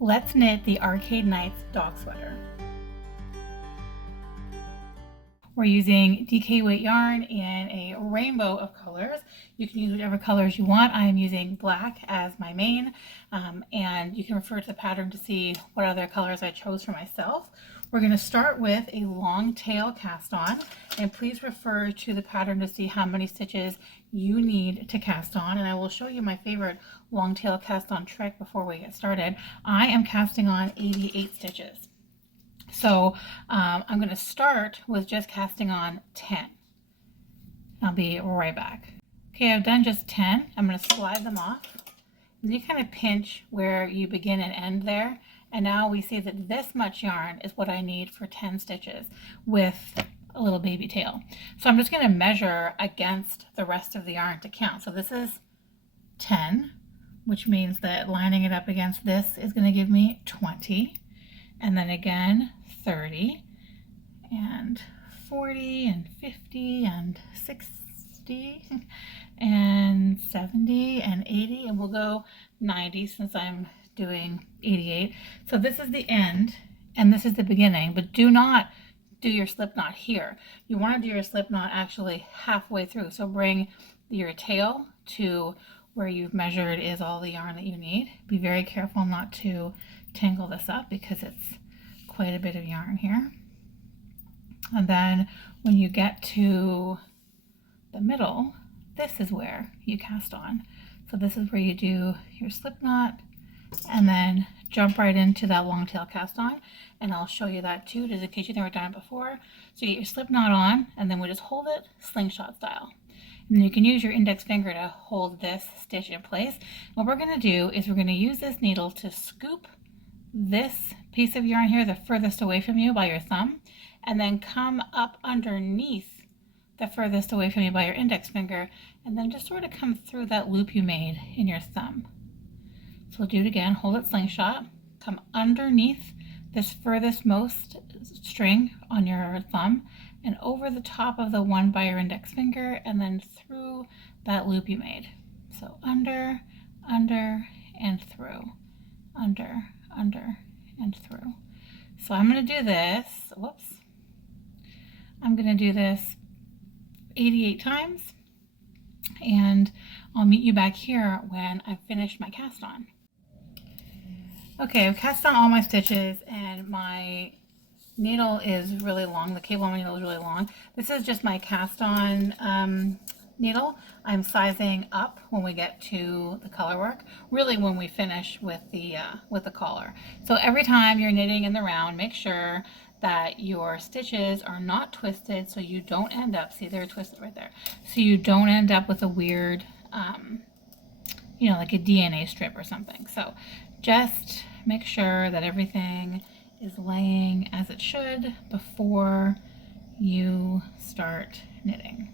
Let's knit the Arcade Knights dog sweater. We're using DK weight yarn in a rainbow of colors. You can use whatever colors you want. I am using black as my main, and you can refer to the pattern to see what other colors I chose for myself. We're going to start with a long tail cast on, and please refer to the pattern to see how many stitches you need to cast on, and I will show you my favorite long tail cast on trick before we get started. I am casting on 88 stitches. So I'm going to start with just casting on 10. I'll be right back. Okay, I've done just 10. I'm going to slide them off. And you kind of pinch where you begin and end there. And now we see that this much yarn is what I need for 10 stitches with a little baby tail. So I'm just going to measure against the rest of the yarn to count. So this is 10, which means that lining it up against this is going to give me 20. And then again, 30 and 40 and 50 and 60 and 70 and 80, and we'll go 90 since I'm doing 88. So this is the end and this is the beginning, but do not do your slip knot here. You want to do your slip knot actually halfway through. So bring your tail to where you've measured is all the yarn that you need. Be very careful not to tangle this up because it's quite a bit of yarn here. And then when you get to the middle, this is where you cast on. So this is where you do your slip knot and then jump right into that long tail cast on, and I'll show you that too, just in case you've never done it before. So you get your slip knot on, and then we just hold it slingshot style. And then you can use your index finger to hold this stitch in place. What we're going to do is we're going to use this needle to scoop this piece of yarn here the furthest away from you by your thumb, and then come up underneath the furthest away from you by your index finger, and then just sort of come through that loop you made in your thumb. So we'll do it again. Hold it slingshot, come underneath this furthest most string on your thumb and over the top of the one by your index finger, and then through that loop you made. So under, and through, under, and through. So I'm going to do this, whoops, I'm going to do this 88 times, and I'll meet you back here when I've finished my cast on. Okay, I've cast on all my stitches and my needle is really long. The cable on my needle is really long. This is just my cast on needle. I'm sizing up when we get to the color work, really when we finish with the collar. So every time you're knitting in the round, make sure that your stitches are not twisted so you don't end up, see they're twisted right there, so you don't end up with a weird, you know, like a DNA strip or something. So just make sure that everything is laying as it should before you start knitting.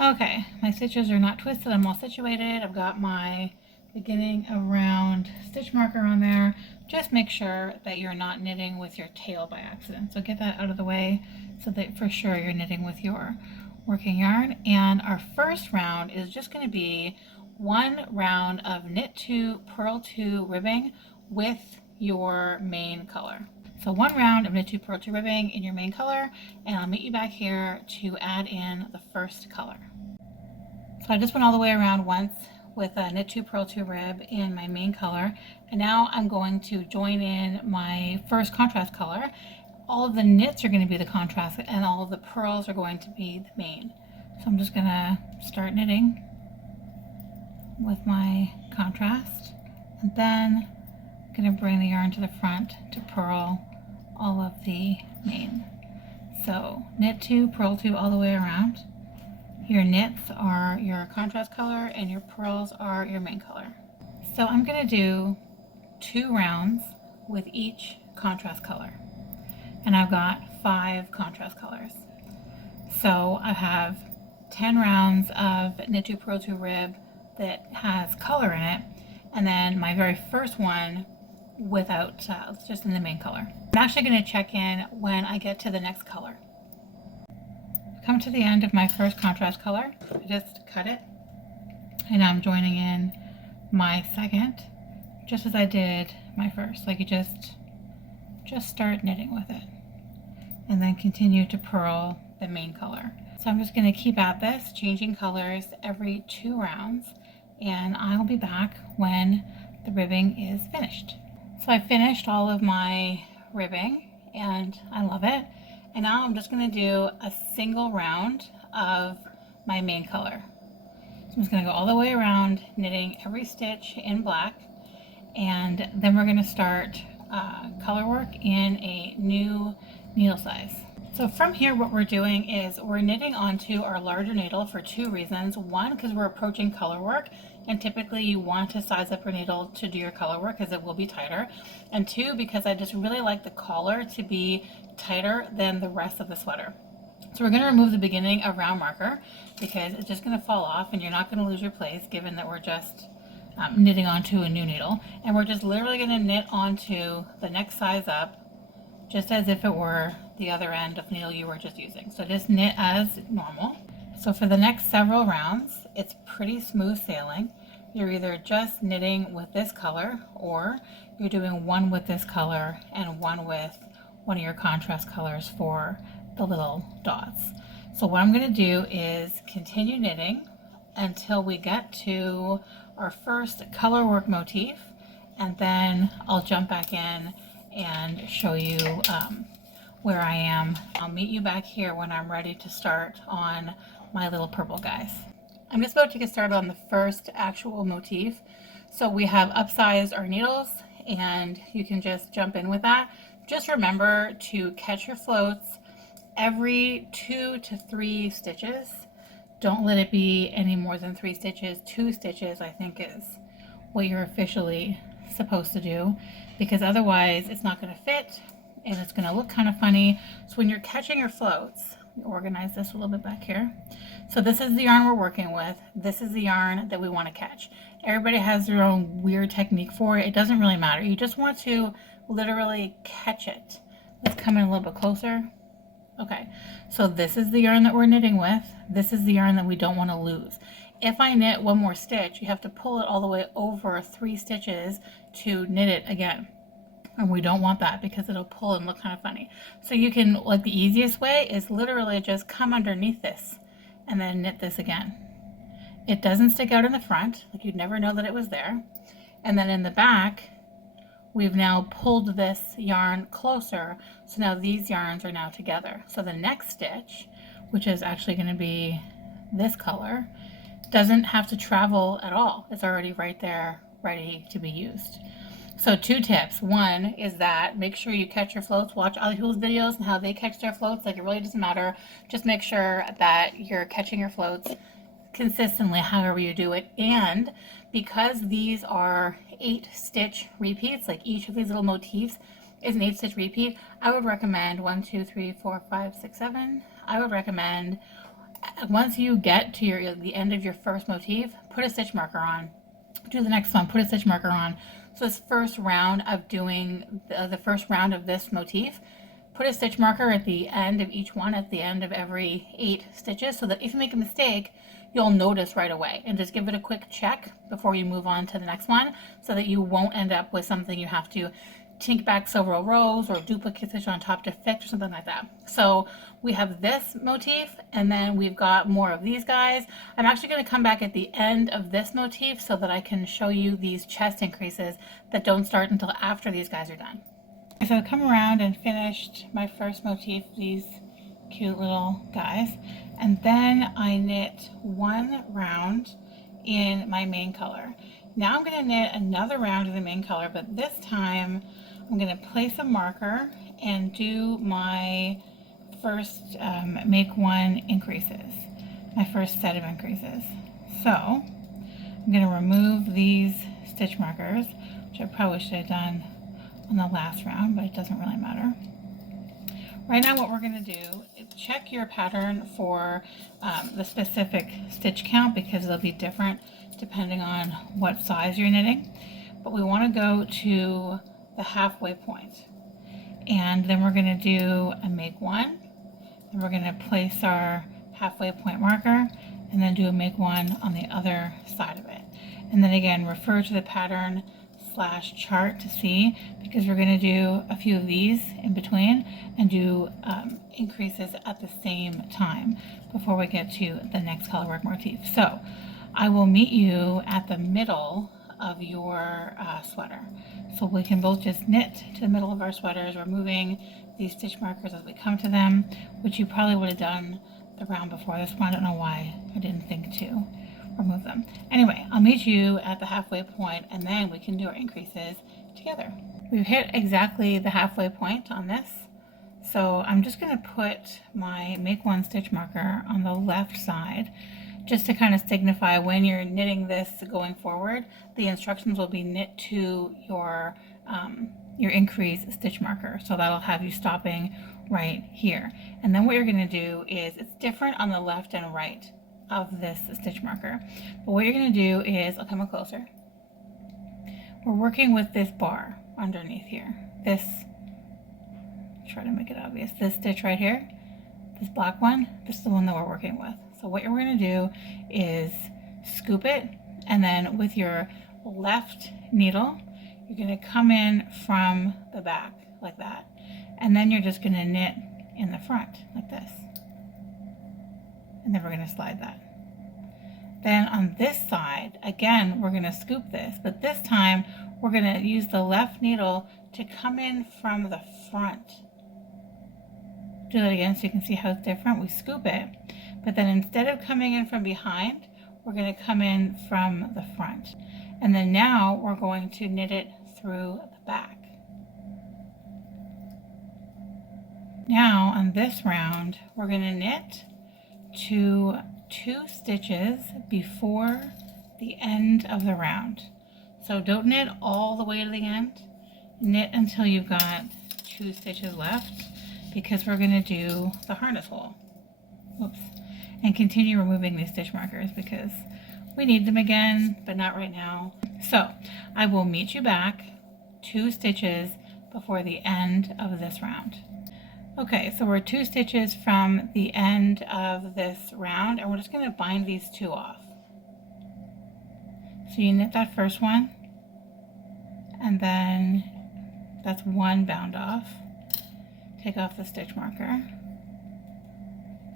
Okay, my stitches are not twisted. I'm all situated. I've got my beginning of round stitch marker on there. Just make sure that you're not knitting with your tail by accident. So get that out of the way so that for sure you're knitting with your working yarn. And our first round is just going to be one round of knit 2, purl 2 ribbing with your main color. So one round of knit 2, purl 2 ribbing in your main color, and I'll meet you back here to add in the first color. So I just went all the way around once with a knit 2, purl 2 rib in my main color, and now I'm going to join in my first contrast color. All of the knits are going to be the contrast and all of the purls are going to be the main. So I'm just going to start knitting with my contrast, and then I'm going to bring the yarn to the front to purl all of the main. So knit 2, purl 2 all the way around. Your knits are your contrast color and your purls are your main color. So I'm going to do 2 rounds with each contrast color, and I've got 5 contrast colors. So I have 10 rounds of knit 2, purl 2 rib that has color in it, and then my very first one without, just in the main color. I'm actually going to check in when I get to the next color. Come to the end of my first contrast color. I just cut it, and I'm joining in my second just as I did my first. Like you just start knitting with it and then continue to purl the main color. So I'm just going to keep at this, changing colors every 2 rounds, and I'll be back when the ribbing is finished. So I finished all of my ribbing and I love it. And now I'm just going to do a single round of my main color. So I'm just going to go all the way around, knitting every stitch in black, and then we're going to start color work in a new needle size. So from here, what we're doing is we're knitting onto our larger needle for 2 reasons. One, because we're approaching color work, and typically you want to size up your needle to do your color work because it will be tighter. And 2, because I just really like the collar to be tighter than the rest of the sweater. So we're going to remove the beginning of round marker because it's just going to fall off and you're not going to lose your place, given that we're just knitting onto a new needle. And we're just literally going to knit onto the next size up just as if it were the other end of the needle you were just using. So just knit as normal. So for the next several rounds, it's pretty smooth sailing. You're either just knitting with this color or you're doing one with this color and one with one of your contrast colors for the little dots. So what I'm going to do is continue knitting until we get to our first color work motif, and then I'll jump back in and show you where I am. I'll meet you back here when I'm ready to start on my little purple guys. I'm just about to get started on the first actual motif. So we have upsized our needles and you can just jump in with that. Just remember to catch your floats every 2 to 3 stitches. Don't let it be any more than 3 stitches. 2 stitches I think is what you're officially supposed to do, because otherwise it's not going to fit and it's going to look kind of funny. So when you're catching your floats, organize this a little bit back here. So this is the yarn we're working with. This is the yarn that we want to catch. Everybody has their own weird technique for it. It doesn't really matter. You just want to literally catch it. Let's come in a little bit closer. Okay, so this is the yarn that we're knitting with. This is the yarn that we don't want to lose. If I knit one more stitch, you have to pull it all the way over 3 stitches to knit it again. And we don't want that because it'll pull and look kind of funny. So you can, like the easiest way is literally just come underneath this and then knit this again. It doesn't stick out in the front, like you'd never know that it was there. And then in the back, we've now pulled this yarn closer. So now these yarns are now together. So the next stitch, which is actually going to be this color, doesn't have to travel at all. It's already right there, ready to be used. So 2 tips. One is that make sure you catch your floats. Watch other people's videos and how they catch their floats. Like, it really doesn't matter. Just make sure that you're catching your floats consistently, however you do it. And because these are 8-stitch repeats, like each of these little motifs is an 8-stitch repeat, I would recommend 1, 2, 3, 4, 5, 6, 7. I would recommend once you get to the end of your first motif, put a stitch marker on. Do the next one, put a stitch marker on. So this first round of doing the first round of this motif, put a stitch marker at the end of each one, at the end of every 8 stitches, so that if you make a mistake, you'll notice right away, and just give it a quick check before you move on to the next one, so that you won't end up with something you have to tink back several rows or duplicate stitch on top to fix or something like that. So we have this motif, and then we've got more of these guys. I'm actually going to come back at the end of this motif so that I can show you these chest increases that don't start until after these guys are done. So I've come around and finished my first motif, these cute little guys, and then I knit 1 round in my main color. Now I'm going to knit another round of the main color, but this time I'm going to place a marker and do my first make 1 increases, my first set of increases. So I'm going to remove these stitch markers, which I probably should have done on the last round, but it doesn't really matter. Right now what we're going to do is check your pattern for the specific stitch count, because they'll be different depending on what size you're knitting. But we want to go to the halfway point, and then we're going to do a make 1, and we're going to place our halfway point marker and then do a make 1 on the other side of it. And then again, refer to the pattern, chart to see, because we're going to do a few of these in between and do increases at the same time before we get to the next colorwork motif. So I will meet you at the middle of your sweater. So we can both just knit to the middle of our sweaters, removing these stitch markers as we come to them, which you probably would have done the round before this one. I don't know why I didn't think to remove them. Anyway, I'll meet you at the halfway point, and then we can do our increases together. We've hit exactly the halfway point on this, so I'm just going to put my make one stitch marker on the left side, just to kind of signify when you're knitting this going forward, the instructions will be knit to your increase stitch marker. So that'll have you stopping right here. And then what you're going to do is, it's different on the left and right of this stitch marker. But what you're going to do is, I'll come up closer. We're working with this bar underneath here. This, try to make it obvious, this stitch right here, this black one, this is the one that we're working with. So what you're going to do is scoop it, and then with your left needle, you're going to come in from the back like that. And then you're just going to knit in the front like this. And then we're going to slide that. Then on this side, again, we're going to scoop this, but this time we're going to use the left needle to come in from the front. Do that again so you can see how it's different. We scoop it, but then instead of coming in from behind, we're going to come in from the front. And then now we're going to knit it through the back. Now on this round, we're going to knit to 2 stitches before the end of the round. So don't knit all the way to the end. Knit until you've got 2 stitches left, because we're going to do the harness hole. Whoops. And continue removing these stitch markers because we need them again, but not right now. So I will meet you back 2 stitches before the end of this round. Okay, so we're 2 stitches from the end of this round, and we're just going to bind these 2 off. So you knit that first one, and then that's 1 bound off. Take off the stitch marker.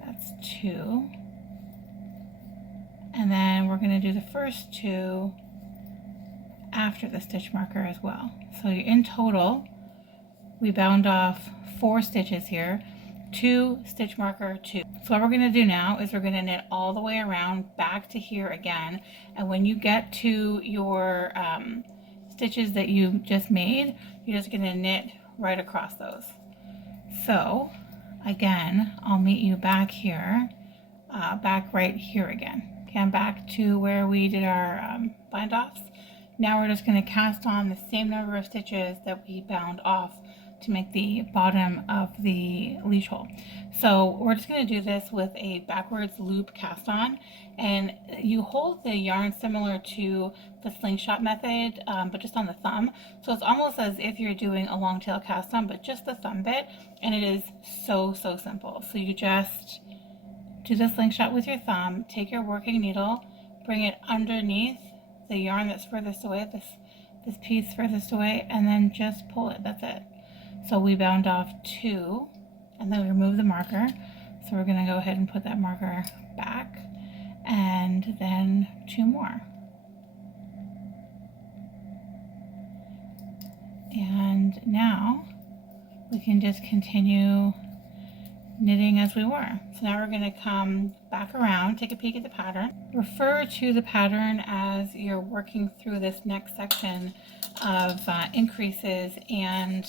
That's 2. And then we're going to do the first 2 after the stitch marker as well. So in total, we bound off 4 stitches here, 2 stitch marker, 2. So what we're going to do now is we're going to knit all the way around back to here again. And when you get to your stitches that you just made, you're just going to knit right across those. So again, I'll meet you back here, back right here again. Okay, I'm back to where we did our bind offs. Now we're just going to cast on the same number of stitches that we bound off to make the bottom of the leash hole. So we're just going to do this with a backwards loop cast on, and you hold the yarn similar to the slingshot method, but just on the thumb. So it's almost as if you're doing a long tail cast on, but just the thumb bit, and it is so simple. So you just do the slingshot with your thumb, take your working needle, bring it underneath the yarn that's furthest away, this piece furthest away, and then just pull it. That's it. So we bound off 2, and then we remove the marker. So we're going to go ahead and put that marker back, and then 2 more. And now we can just continue knitting as we were. So now we're going to come back around, take a peek at the pattern. Refer to the pattern as you're working through this next section of increases and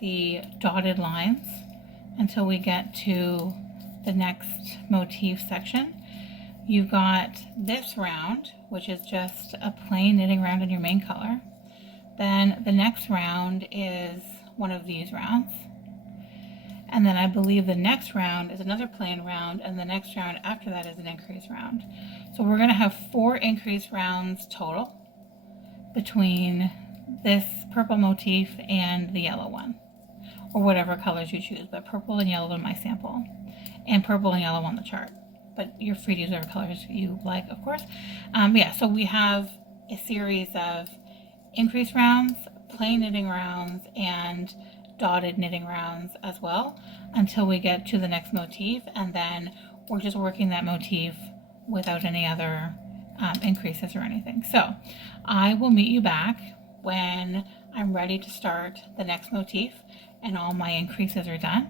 the dotted lines until we get to the next motif section. You've got this round, which is just a plain knitting round in your main color. Then the next round is one of these rounds. And then I believe the next round is another plain round, and the next round after that is an increase round. So we're going to have 4 increase rounds total between this purple motif and the yellow one, or whatever colors you choose, but purple and yellow in my sample, and purple and yellow on the chart. But you're free to use whatever colors you like, of course. Yeah, so we have a series of increase rounds, plain knitting rounds, and dotted knitting rounds as well until we get to the next motif, and then we're just working that motif without any other increases or anything. So I will meet you back when I'm ready to start the next motif and all my increases are done,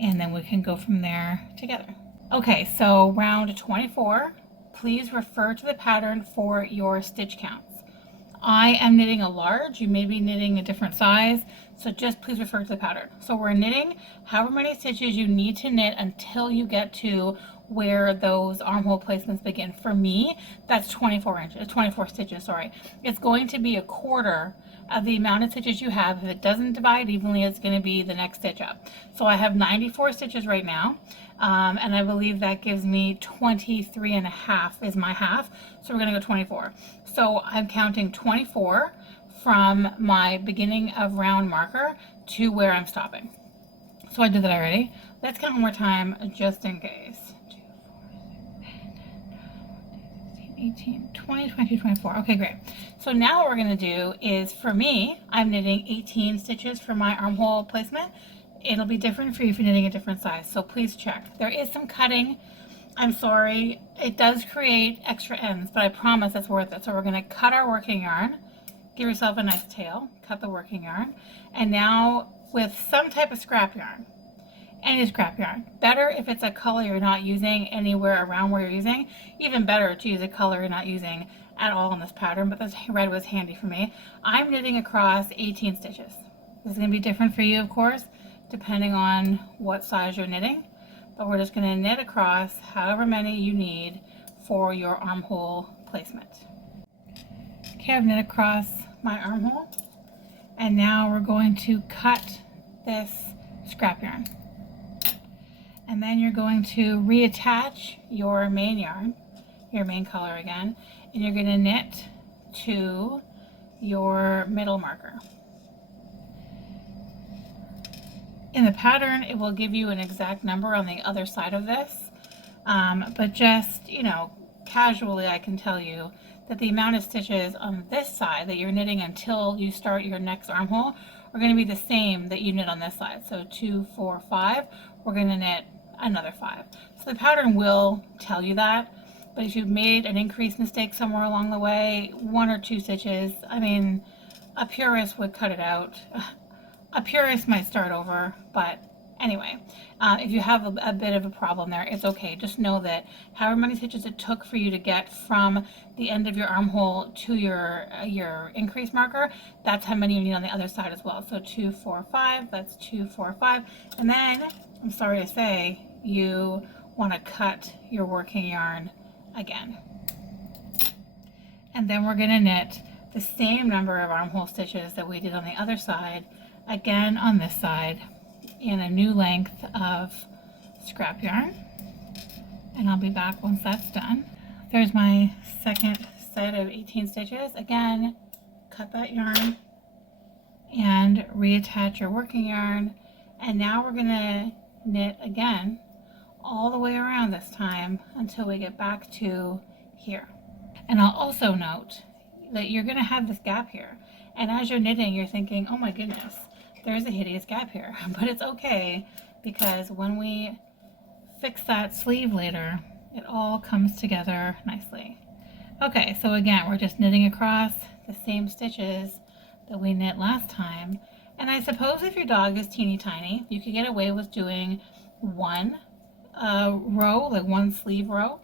and then we can go from there together. Okay, so round 24, please refer to the pattern for your stitch counts. I am knitting a large, you may be knitting a different size, so just please refer to the pattern. So we're knitting however many stitches you need to knit until you get to where those armhole placements begin. For me, that's 24 stitches, sorry. It's going to be a quarter of the amount of stitches you have. If it doesn't divide evenly, it's going to be the next stitch up. So I have 94 stitches right now, and I believe that gives me 23 and a half is my half. So we're going to go 24. So I'm counting 24 from my beginning of round marker to where I'm stopping. So I did that already. Let's count one more time just in case. 18, 20, 22, 24. Okay, great. So now what we're going to do is, for me, I'm knitting 18 stitches for my armhole placement. It'll be different for you if you're knitting a different size, so please check. There is some cutting. I'm sorry, it does create extra ends, but I promise it's worth it. So we're going to cut our working yarn, give yourself a nice tail, cut the working yarn, and now with some type of scrap yarn. Any scrap yarn. Better if it's a color you're not using anywhere around where you're using. Even better to use a color you're not using at all in this pattern, but this red was handy for me. I'm knitting across 18 stitches. This is going to be different for you, of course, depending on what size you're knitting, but we're just going to knit across however many you need for your armhole placement. Okay, I've knit across my armhole, and now we're going to cut this scrap yarn. And then you're going to reattach your main yarn, your main color again, and you're going to knit to your middle marker. In the pattern, it will give you an exact number on the other side of this, but just, you know, casually I can tell you that the amount of stitches on this side that you're knitting until you start your next armhole are going to be the same that you knit on this side. So 2, 4, 5, we're going to knit another 5. So the pattern will tell you that, but if you've made an increase mistake somewhere along the way, 1 or 2 stitches, I mean, a purist would cut it out. A purist might start over, but anyway, if you have a bit of a problem there, it's okay. Just know that however many stitches it took for you to get from the end of your armhole to your increase marker, that's how many you need on the other side as well. So 2, 4, 5, that's 2, 4, 5, and then, I'm sorry to say, you want to cut your working yarn again. And then we're going to knit the same number of armhole stitches that we did on the other side, again on this side, in a new length of scrap yarn. And I'll be back once that's done. There's my second set of 18 stitches. Again, cut that yarn and reattach your working yarn. And now we're going to knit again all the way around this time until we get back to here. And I'll also note that you're going to have this gap here, and as you're knitting you're thinking, oh my goodness, there's a hideous gap here, but it's okay, because when we fix that sleeve later, it all comes together nicely. Okay, so again, we're just knitting across the same stitches that we knit last time. And I suppose if your dog is teeny tiny, you could get away with doing one row, like one sleeve row.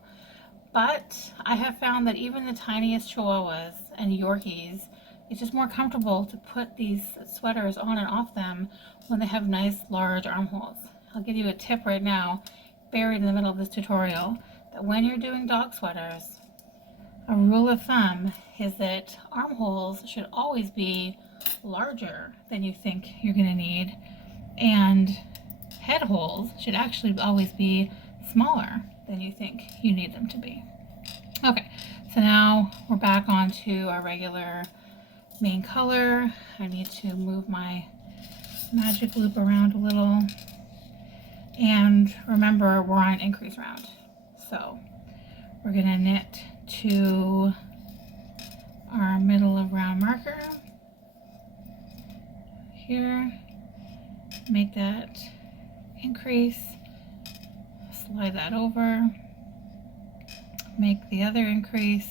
But I have found that even the tiniest Chihuahuas and Yorkies, it's just more comfortable to put these sweaters on and off them when they have nice large armholes. I'll give you a tip right now, buried in the middle of this tutorial, that when you're doing dog sweaters, a rule of thumb is that armholes should always be larger than you think you're going to need, and head holes should actually always be smaller than you think you need them to be. Okay, so now we're back onto our regular main color. I need to move my magic loop around a little, and remember, we're on an increase round, so we're going to knit to our middle of round marker, here, make that increase, slide that over, make the other increase,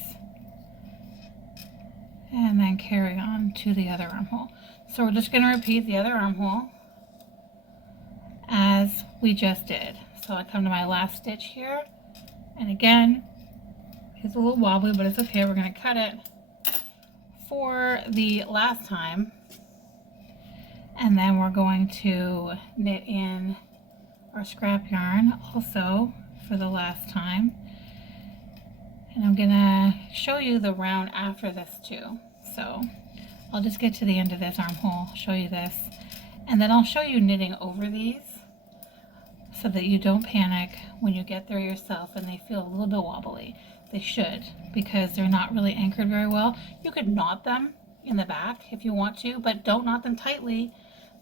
and then carry on to the other armhole. So we're just going to repeat the other armhole as we just did. So I come to my last stitch here, and again, it's a little wobbly, but it's okay. We're going to cut it for the last time, and then we're going to knit in our scrap yarn also for the last time. And I'm gonna show you the round after this too. So I'll just get to the end of this armhole, show you this, and then I'll show you knitting over these so that you don't panic when you get there yourself and they feel a little bit wobbly. They should, because they're not really anchored very well. You could knot them in the back if you want to, but don't knot them tightly,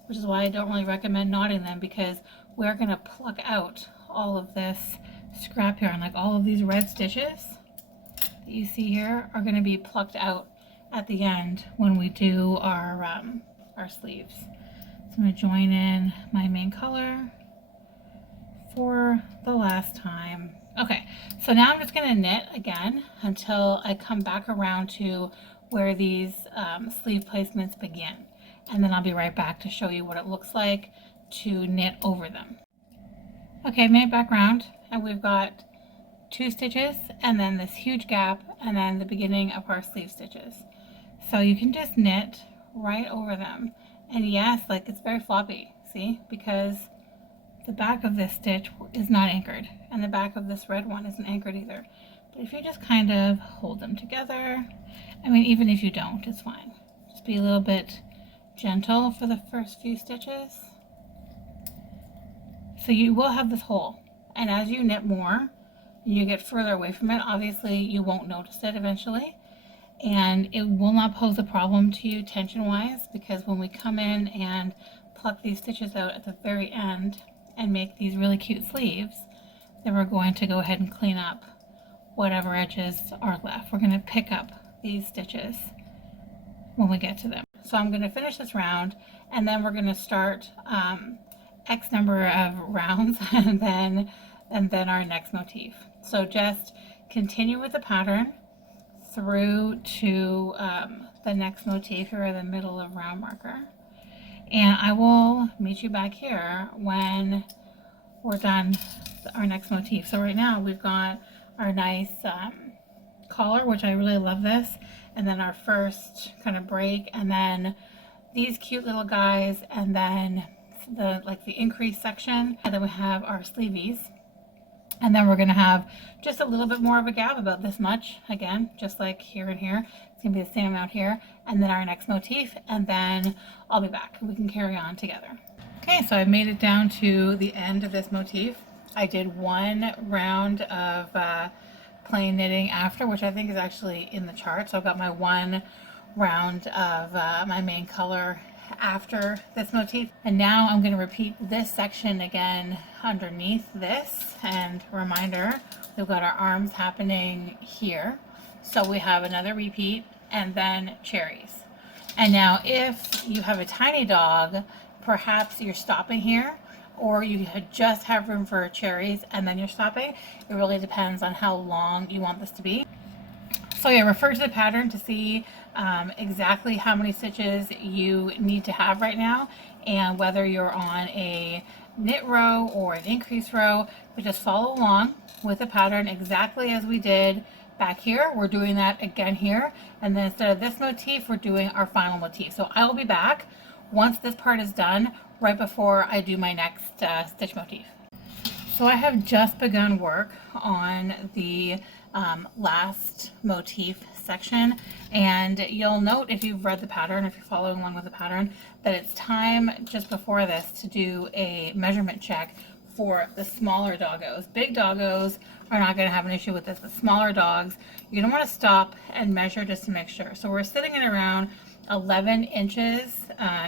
which is why I don't really recommend knotting them, because we're gonna pluck out all of this scrap yarn, like all of these red stitches that you see here are going to be plucked out at the end when we do our sleeves. So I'm going to join in my main color for the last time. Okay, so now I'm just going to knit again until I come back around to where these sleeve placements begin, and then I'll be right back to show you what it looks like to knit over them. Okay, I made it back around, and we've got 2 stitches and then this huge gap and then the beginning of our sleeve stitches. So you can just knit right over them, and yes, like it's very floppy, see, because the back of this stitch is not anchored and the back of this red one isn't anchored either. But if you just kind of hold them together, I mean, even if you don't, it's fine. Just be a little bit gentle for the first few stitches. So you will have this hole, and as you knit more, you get further away from it, obviously you won't notice it eventually, and it will not pose a problem to you tension wise, because when we come in and pluck these stitches out at the very end and make these really cute sleeves, then we're going to go ahead and clean up whatever edges are left. We're going to pick up these stitches when we get to them. So I'm going to finish this round, and then we're going to start X number of rounds and then our next motif. So just continue with the pattern through to the next motif here in the middle of round marker, and I will meet you back here when we're done our next motif. So right now we've got our nice collar, which I really love this, and then our first kind of break, and then these cute little guys, and then the increase section, and then we have our sleeveys. And then we're going to have just a little bit more of a gap, about this much, again, just like here and here. It's going to be the same amount here, and then our next motif, and then I'll be back. We can carry on together. Okay, so I've made it down to the end of this motif. I did one round of plain knitting after, which I think is actually in the chart. So I've got my one round of my main color after this motif, and now I'm going to repeat this section again underneath this. And reminder, we've got our arms happening here, so we have another repeat and then cherries. And now if you have a tiny dog, perhaps you're stopping here, or you just have room for cherries and then you're stopping. It really depends on how long you want this to be. So yeah, refer to the pattern to see exactly how many stitches you need to have right now, and whether you're on a knit row or an increase row. But just follow along with the pattern exactly as we did back here. We're doing that again here, and then instead of this motif, we're doing our final motif. So I will be back once this part is done, right before I do my next stitch motif. So I have just begun work on the last motif section, and you'll note, if you've read the pattern, if you're following along with the pattern, that it's time just before this to do a measurement check for the smaller doggos. Big doggos are not going to have an issue with this, but smaller dogs, you're going to want to stop and measure just to make sure. So we're sitting at around 11 inches,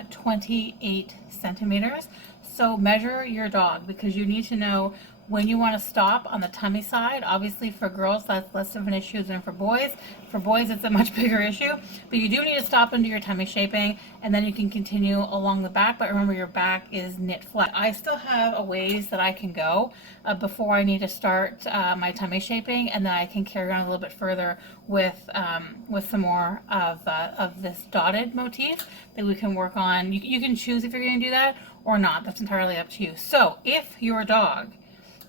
28 centimeters. So measure your dog, because you need to know when you want to stop on the tummy side. Obviously for girls that's less of an issue than for boys. For boys it's a much bigger issue, but you do need to stop into your tummy shaping, and then you can continue along the back. But remember, your back is knit flat. I still have a ways that I can go before I need to start my tummy shaping, and then I can carry on a little bit further with some more of this dotted motif that we can work on. You can choose if you're going to do that or not. That's entirely up to you. So if your dog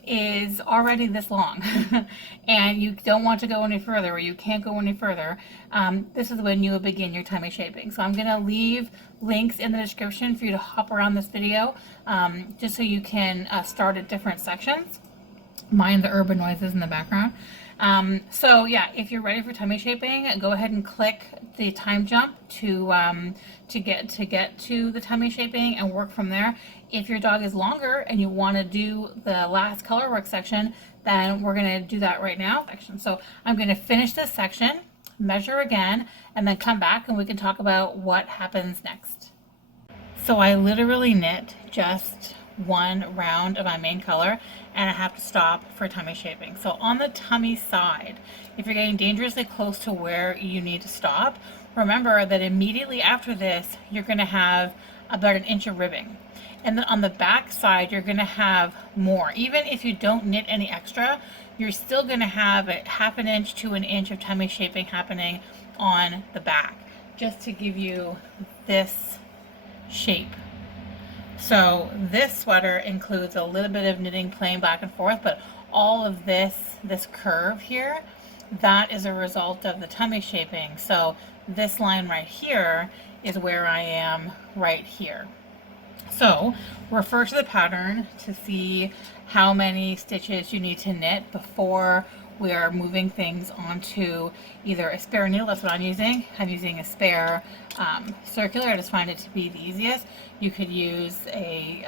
is already this long and you don't want to go any further, or you can't go any further, this is when you would begin your tummy shaping. So I'm going to leave links in the description for you to hop around this video, just so you can start at different sections. Mind the urban noises in the background. So yeah, if you're ready for tummy shaping, go ahead and click the time jump to get to the tummy shaping and work from there. If your dog is longer and you want to do the last color work section, then we're going to do that right now. So I'm going to finish this section, measure again, and then come back and we can talk about what happens next. So I literally knit just one round of my main color, and I have to stop for tummy shaping. So on the tummy side, if you're getting dangerously close to where you need to stop, remember that immediately after this you're going to have about 1 inch of ribbing, and then on the back side you're going to have more. Even if you don't knit any extra, you're still going to have a 1/2 inch to 1 inch of tummy shaping happening on the back, just to give you this shape. So this sweater includes a little bit of knitting playing back and forth, but all of this curve here, that is a result of the tummy shaping. So this line right here is where I am right here. So refer to the pattern to see how many stitches you need to knit before we are moving things onto either a spare needle. That's what I'm using. I'm using a spare circular. I just find it to be the easiest. You could use a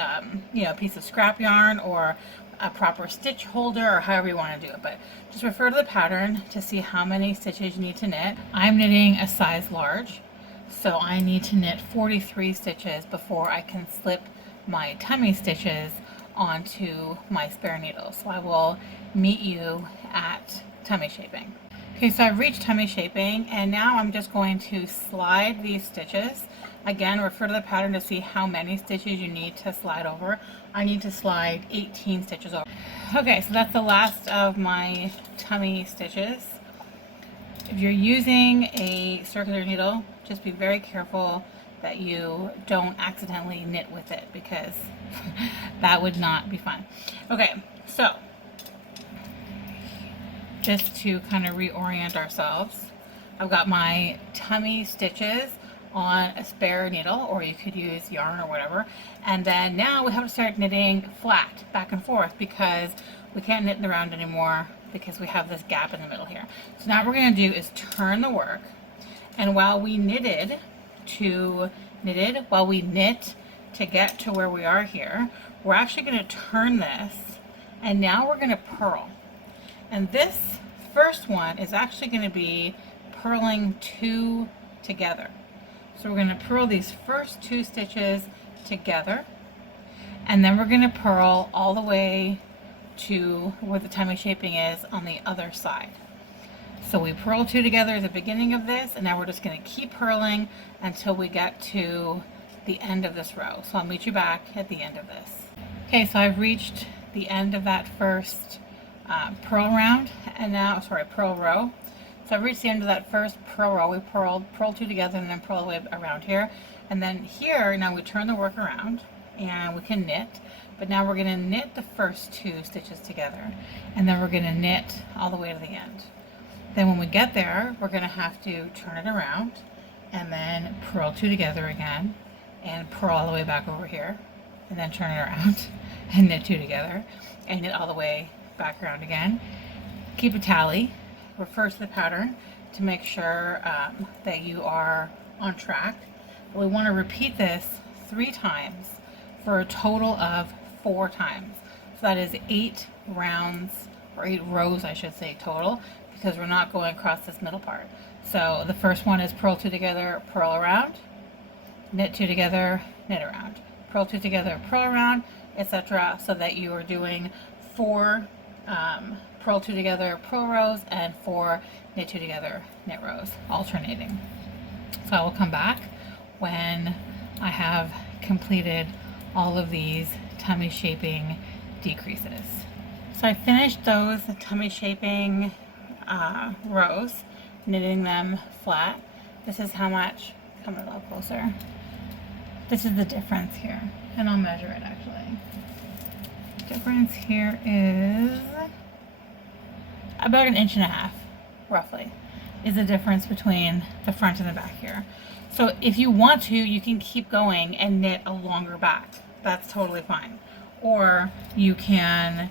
piece of scrap yarn or a proper stitch holder, or however you want to do it, but just refer to the pattern to see how many stitches you need to knit. I'm knitting a size large, so I need to knit 43 stitches before I can slip my tummy stitches onto my spare needle. So I will meet you at tummy shaping. Okay, so I've reached tummy shaping, and now I'm just going to slide these stitches. Again, refer to the pattern to see how many stitches you need to slide over. I need to slide 18 stitches over. Okay, so that's the last of my tummy stitches. If you're using a circular needle, just be very careful that you don't accidentally knit with it, because that would not be fun. Okay, so just to kind of reorient ourselves, I've got my tummy stitches on a spare needle, or you could use yarn or whatever, and then now we have to start knitting flat back and forth, because we can't knit in the round anymore because we have this gap in the middle here. So now what we're going to do is turn the work, and while we knit to get to where we are here, we're actually going to turn this, and now we're going to purl. And this first one is actually going to be purling 2 together. So we're going to purl these first 2 stitches together, and then we're going to purl all the way to where the tummy shaping is on the other side. So we purl 2 together at the beginning of this, and now we're just going to keep purling until we get to the end of this row. So I'll meet you back at the end of this. Okay, so I've reached the end of that first purl round, and now, purl row. So I've reached the end of that first purl row. We purl 2 together and then purl all the way around here. And then here, now we turn the work around and we can knit, but now we're going to knit the first 2 stitches together, and then we're going to knit all the way to the end. Then when we get there, we're going to have to turn it around and then purl 2 together again and purl all the way back over here, and then turn it around and knit 2 together and knit all the way back around again. Keep a tally, refer to the pattern to make sure that you are on track. We want to repeat this 3 times for a total of 4 times. So that is 8 rounds, or 8 rows I should say total, because we're not going across this middle part. So the first one is purl 2 together, purl around, knit 2 together, knit around, purl 2 together, purl around, etc., so that you are doing 4 purl 2 together purl rows and 4 knit 2 together knit rows, alternating. So I will come back when I have completed all of these tummy shaping decreases. So I finished those tummy shaping rows, knitting them flat. This is how much, come a little closer. This is the difference here, and I'll measure it actually. Difference here is about 1.5 inches, roughly, is the difference between the front and the back here. So if you want to, you can keep going and knit a longer back. That's totally fine. Or you can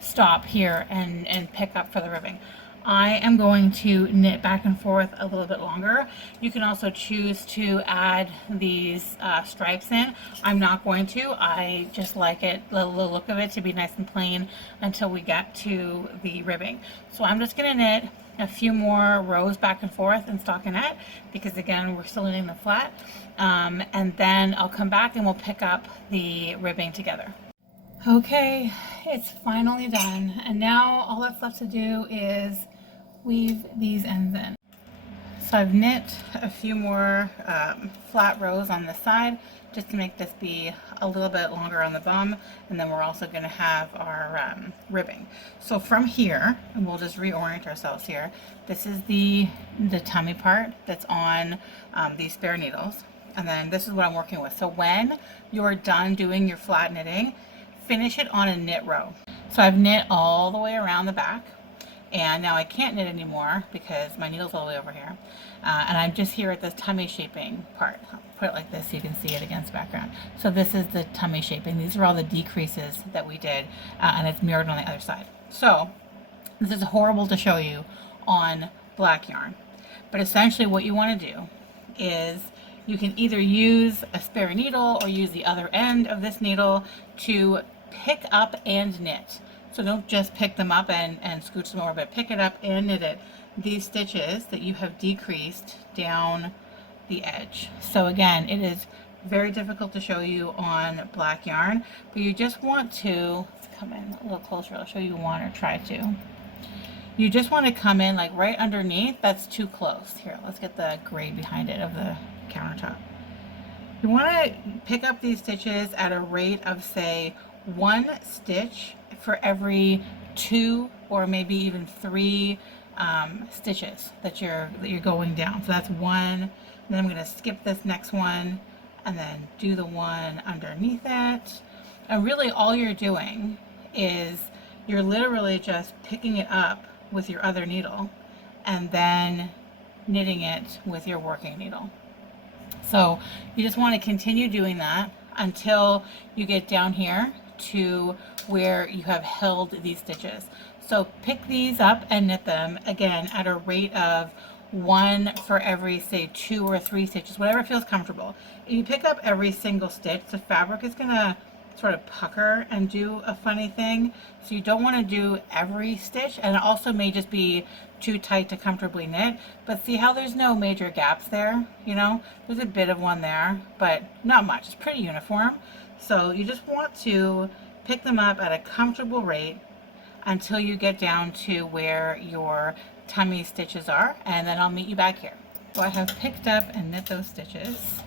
stop here and pick up for the ribbing. I am going to knit back and forth a little bit longer. You can also choose to add these stripes in. I'm not going to. I just like it, the look of it, to be nice and plain until we get to the ribbing. So I'm just going to knit a few more rows back and forth in stockinette, because again, we're still knitting the flat. And then I'll come back and we'll pick up the ribbing together. Okay, it's finally done. And now all that's left to do is weave these ends in. So I've knit a few more flat rows on this side just to make this be a little bit longer on the bum, and then we're also going to have our ribbing. So from here, and we'll just reorient ourselves here, this is the tummy part that's on these spare needles, and then this is what I'm working with. So when you're done doing your flat knitting, finish it on a knit row. So I've knit all the way around the back, and now I can't knit anymore because my needle's all the way over here. And I'm just here at this tummy shaping part. I'll put it like this so you can see it against the background. So this is the tummy shaping. These are all the decreases that we did, and it's mirrored on the other side. So this is horrible to show you on black yarn, but essentially what you want to do is you can either use a spare needle or use the other end of this needle to pick up and knit. So don't just pick them up and scooch them over, but pick it up and knit it. These stitches that you have decreased down the edge. So again, it is very difficult to show you on black yarn, but you just want to, let's come in a little closer, I'll show you one, or try to. You just want to come in like right underneath. That's too close. Here, let's get the gray behind it of the countertop. You want to pick up these stitches at a rate of, say, 1 stitch for every 2 or maybe even 3 stitches that you're going down. So that's 1, and then I'm going to skip this next one and then do the one underneath it. And really all you're doing is you're literally just picking it up with your other needle and then knitting it with your working needle. So you just want to continue doing that until you get down here to where you have held these stitches. So pick these up and knit them again at a rate of 1 for every, say, 2 or 3 stitches, whatever feels comfortable. If you pick up every single stitch, the fabric is going to sort of pucker and do a funny thing. So you don't want to do every stitch, and it also may just be too tight to comfortably knit. But see how there's no major gaps there? You know, there's a bit of one there, but not much. It's pretty uniform. So you just want to pick them up at a comfortable rate until you get down to where your tummy stitches are, and then I'll meet you back here. So I have picked up and knit those stitches,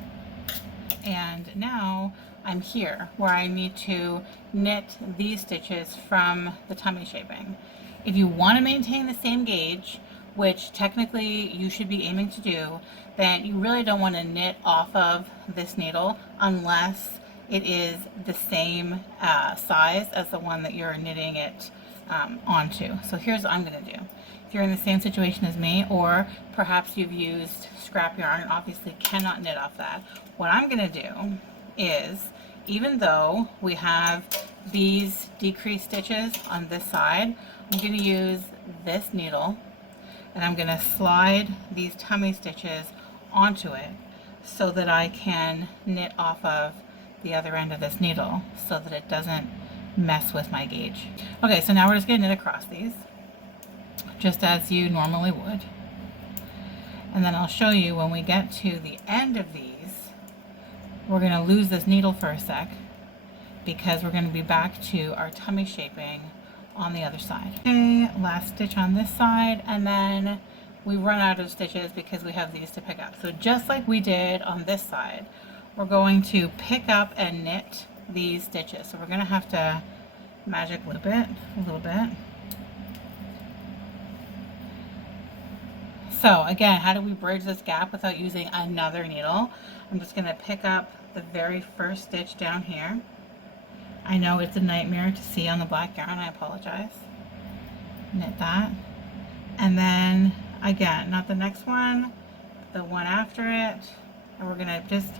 and now I'm here where I need to knit these stitches from the tummy shaping. If you want to maintain the same gauge, which technically you should be aiming to do, then you really don't want to knit off of this needle unless it is the same size as the one that you're knitting it onto. So here's what I'm going to do. If you're in the same situation as me, or perhaps you've used scrap yarn and obviously cannot knit off that, what I'm going to do is, even though we have these decreased stitches on this side, I'm going to use this needle and I'm going to slide these tummy stitches onto it so that I can knit off of the other end of this needle so that it doesn't mess with my gauge. Okay, so now we're just going to knit across these just as you normally would, and then I'll show you when we get to the end of these, we're going to lose this needle for a sec because we're going to be back to our tummy shaping on the other side. Okay, last stitch on this side, and then we run out of stitches because we have these to pick up. So just like we did on this side, we're going to pick up and knit these stitches. So we're going to have to magic loop it a little bit. So again, how do we bridge this gap without using another needle? I'm just going to pick up the very first stitch down here. I know it's a nightmare to see on the black yarn, I apologize. Knit that. And then again, not the next one, the one after it. And we're going to just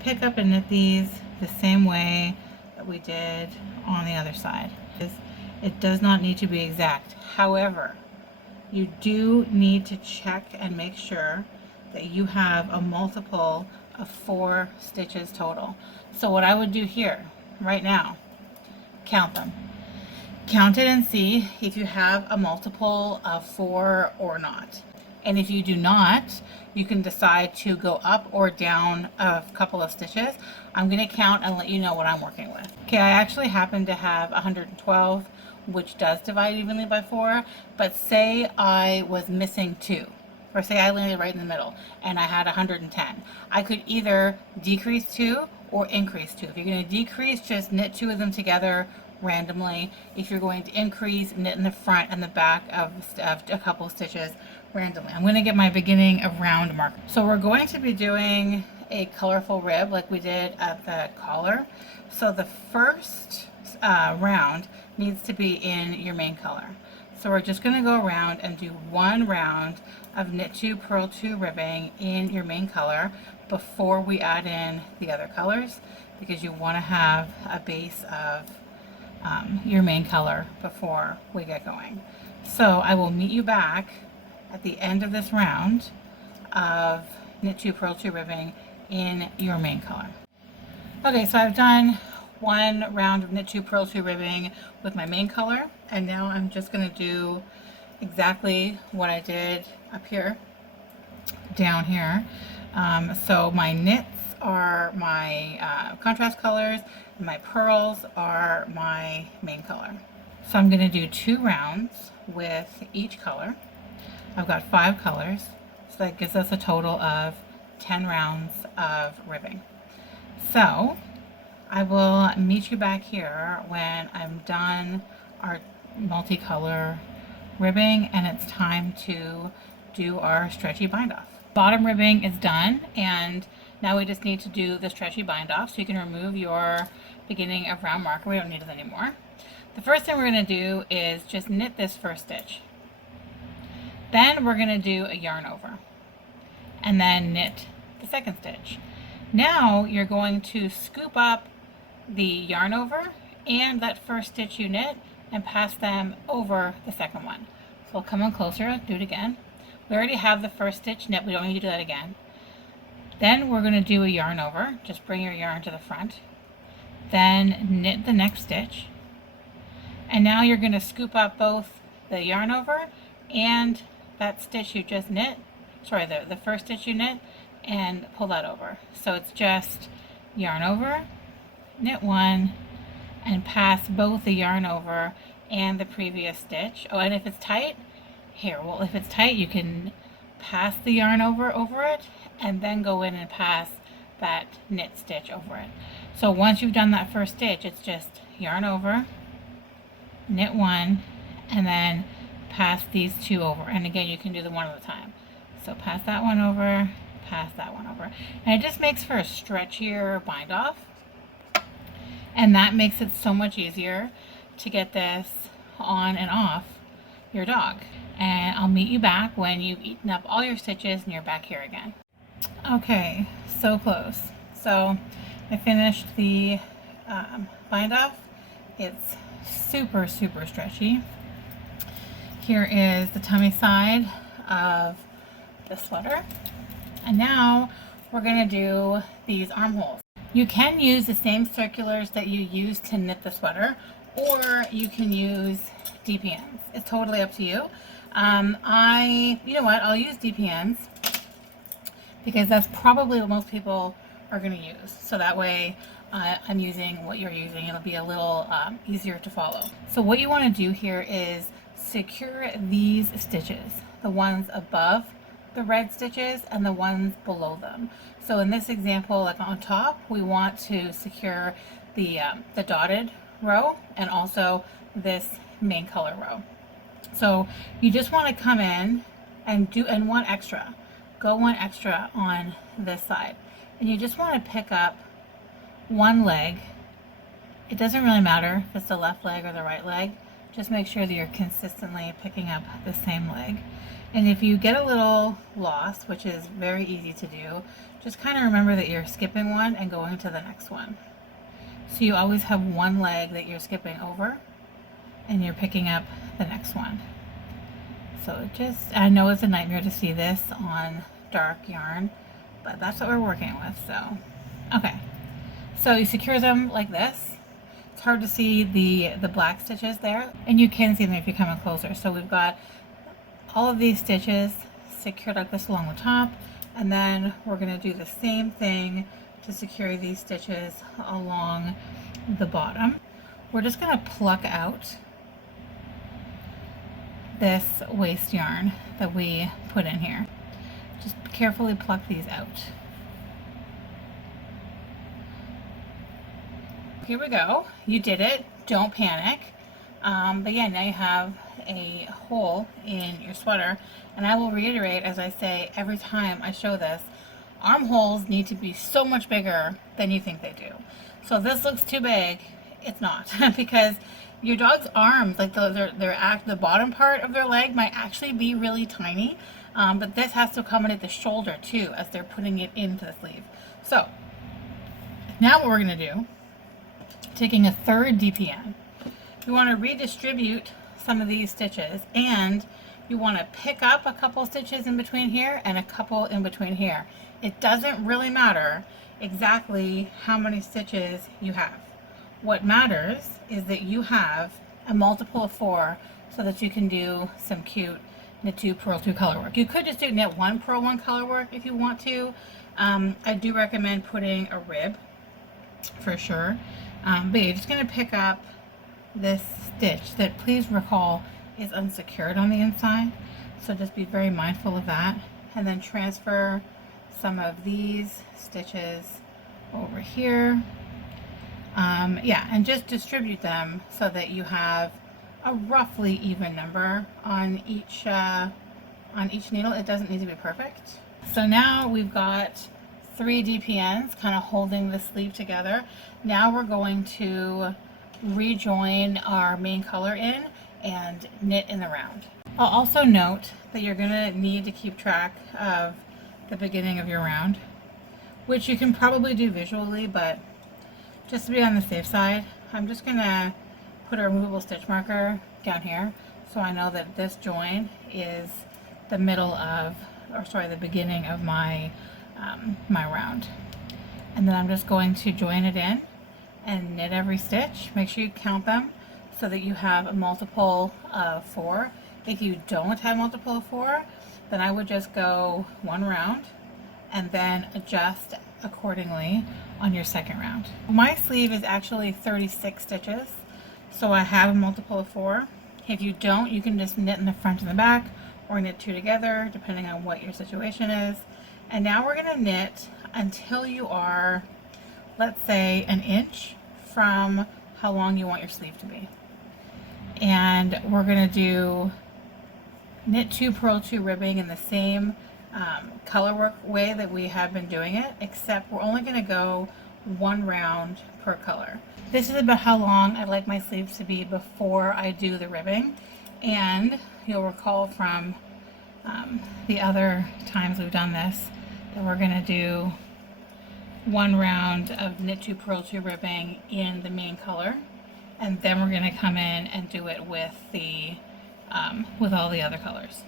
pick up and knit these the same way that we did on the other side. It does not need to be exact. However, you do need to check and make sure that you have a multiple of 4 stitches total. So what I would do here, right now, count them. Count it and see if you have a multiple of 4 or not. And if you do not, you can decide to go up or down a couple of stitches. I'm going to count and let you know what I'm working with. Okay, I actually happen to have 112, which does divide evenly by 4, but say I was missing 2, or say I landed right in the middle and I had 110. I could either decrease 2 or increase 2. If you're going to decrease, just knit 2 of them together randomly. If you're going to increase, knit in the front and the back of a couple stitches randomly. I'm going to get my beginning of round marker. So we're going to be doing a colorful rib like we did at the collar. So the first round needs to be in your main color. So we're just going to go around and do 1 round of knit 2, purl 2 ribbing in your main color before we add in the other colors, because you want to have a base of your main color before we get going. So I will meet you back at the end of this round of knit 2, purl 2 ribbing in your main color. Okay, so I've done 1 round of knit 2, purl 2 ribbing with my main color, and now I'm just going to do exactly what I did up here, down here. So my knits are my contrast colors, and my purls are my main color. So I'm going to do 2 rounds with each color. I've got 5 colors, so that gives us a total of 10 rounds of ribbing. So I will meet you back here when I'm done our multicolor ribbing and it's time to do our stretchy bind off. Bottom ribbing is done, and now we just need to do the stretchy bind off. So you can remove your beginning of round marker. We don't need it anymore. The first thing we're going to do is just knit this first stitch. Then we're going to do a yarn over and then knit the second stitch. Now you're going to scoop up the yarn over and that first stitch you knit and pass them over the second one. So we'll come in closer, do it again. We already have the first stitch knit, we don't need to do that again. Then we're going to do a yarn over, just bring your yarn to the front. Then knit the next stitch. And now you're going to scoop up both the yarn over and that stitch you just knit, sorry, the first stitch you knit, and pull that over. So it's just yarn over, knit 1, and pass both the yarn over and the previous stitch. Oh, and if it's tight, if it's tight, you can pass the yarn over it and then go in and pass that knit stitch over it. So once you've done that first stitch, it's just yarn over, knit 1, and then pass these 2 over. And again, you can do them one at a time. So pass that one over, pass that one over. And it just makes for a stretchier bind off. And that makes it so much easier to get this on and off your dog. And I'll meet you back when you've eaten up all your stitches and you're back here again. Okay, so close. So I finished the bind off. It's super, super stretchy. Here is the tummy side of the sweater. And now we're going to do these armholes. You can use the same circulars that you use to knit the sweater, or you can use DPNs. It's totally up to you. You know what, I'll use DPNs because that's probably what most people are going to use. So that way I'm using what you're using. It'll be a little easier to follow. So what you want to do here is secure these stitches, the ones above the red stitches and the ones below them. So in this example, like on top, we want to secure the dotted row and also this main color row. So you just want to come in and do, and go one extra on this side. And you just want to pick up one leg. It doesn't really matter if it's the left leg or the right leg. Just make sure that you're consistently picking up the same leg. And if you get a little lost, which is very easy to do, just kind of remember that you're skipping one and going to the next one. So you always have one leg that you're skipping over and you're picking up the next one. So I know it's a nightmare to see this on dark yarn, but that's what we're working with. So, okay. So you secure them like this. It's hard to see the black stitches there, and you can see them if you're coming closer. So we've got all of these stitches secured like this along the top, and then we're going to do the same thing to secure these stitches along the bottom. We're just going to pluck out this waste yarn that we put in here. Just carefully pluck these out. Here we go. You did it. Don't panic. But yeah, now you have a hole in your sweater, and I will reiterate, as I say every time I show this, armholes need to be so much bigger than you think they do. So if this looks too big, it's not, because your dog's arms, like the bottom part of their leg, might actually be really tiny, but this has to accommodate the shoulder too as they're putting it into the sleeve. So now what we're going to do, taking a third DPN, you want to redistribute some of these stitches, and you want to pick up a couple stitches in between here and a couple in between here. It doesn't really matter exactly how many stitches you have. What matters is that you have a multiple of 4 so that you can do some cute knit 2 purl 2 color work. You could just do knit 1 purl 1 color work if you want to. I do recommend putting a rib for sure, but you're just going to pick up this stitch that, please recall, is unsecured on the inside, so just be very mindful of that, and then transfer some of these stitches over here. Yeah, and just distribute them so that you have a roughly even number on each needle. It doesn't need to be perfect. So now we've got 3 DPNs kind of holding the sleeve together. Now we're going to rejoin our main color in and knit in the round. I'll also note that you're going to need to keep track of the beginning of your round, which you can probably do visually, but just to be on the safe side, I'm just going to put a removable stitch marker down here so I know that this join is the middle of, or sorry, the beginning of my my round. And then I'm just going to join it in and knit every stitch. Make sure you count them so that you have a multiple of 4. If you don't have multiple of 4, then I would just go 1 round and then adjust accordingly on your second round. My sleeve is actually 36 stitches, so I have a multiple of 4. If you don't, you can just knit in the front and the back, or knit 2 together depending on what your situation is. And now we're going to knit until you are, let's say, 1 inch from how long you want your sleeve to be. And we're going to do knit 2 purl 2 ribbing in the same color work way that we have been doing it, except we're only going to go 1 round per color. This is about how long I'd like my sleeves to be before I do the ribbing, and you'll recall from the other times we've done this that we're going to do 1 round of knit 2 purl 2 ribbing in the main color, and then we're going to come in and do it with the with all the other colors.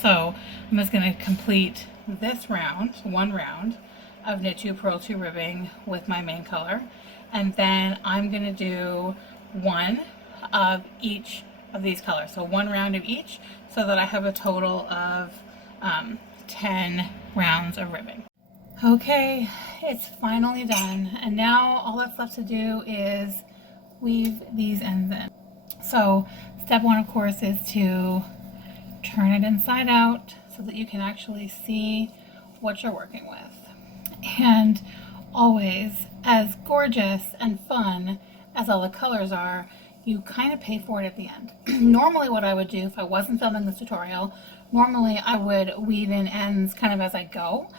So I'm just going to complete this round, 1 round of knit 2 purl 2 ribbing with my main color, and then I'm going to do 1 of each of these colors, so 1 round of each, so that I have a total of 10 rounds of ribbing. Okay, it's finally done. And now all that's left to do is weave these ends in. So step one, of course, is to turn it inside out so that you can actually see what you're working with. And always, as gorgeous and fun as all the colors are, you kind of pay for it at the end. Normally what I would do if I wasn't filming this tutorial, normally I would weave in ends kind of as I go,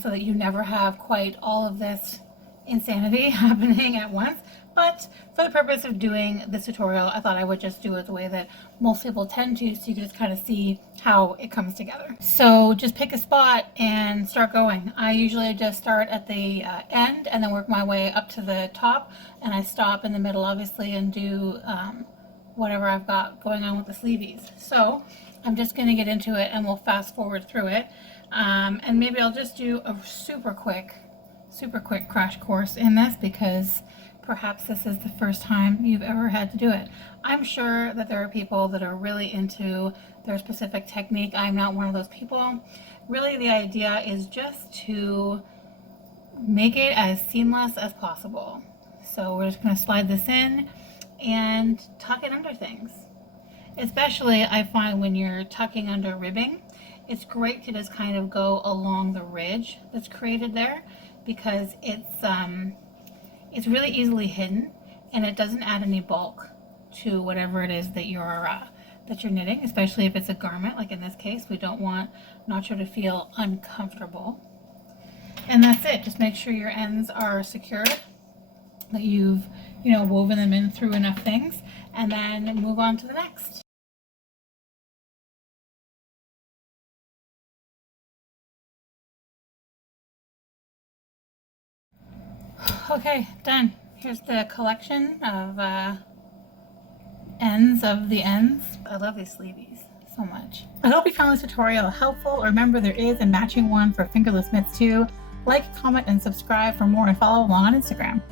so that you never have quite all of this insanity happening at once. But for the purpose of doing this tutorial, I thought I would just do it the way that most people tend to, so you can just kind of see how it comes together. So just pick a spot and start going. I usually just start at the end and then work my way up to the top, and I stop in the middle obviously and do whatever I've got going on with the sleeveys. So I'm just going to get into it and we'll fast forward through it, and maybe I'll just do a super quick crash course in this, because perhaps this is the first time you've ever had to do it. I'm sure that there are people that are really into their specific technique. I'm not one of those people. Really, the idea is just to make it as seamless as possible. So we're just going to slide this in and tuck it under things. Especially, I find when you're tucking under ribbing, it's great to just kind of go along the ridge that's created there, because it's really easily hidden and it doesn't add any bulk to whatever it is that you're knitting, especially if it's a garment. Like in this case, we don't want Nacho to feel uncomfortable. And that's it. Just make sure your ends are secured, that you've woven them in through enough things, and then move on to the next. Okay, done. Here's the collection of ends of the ends. I love these sleeveys so much. I hope you found this tutorial helpful. Remember, there is a matching one for fingerless mitts too. Like, comment, and subscribe for more, and follow along on Instagram.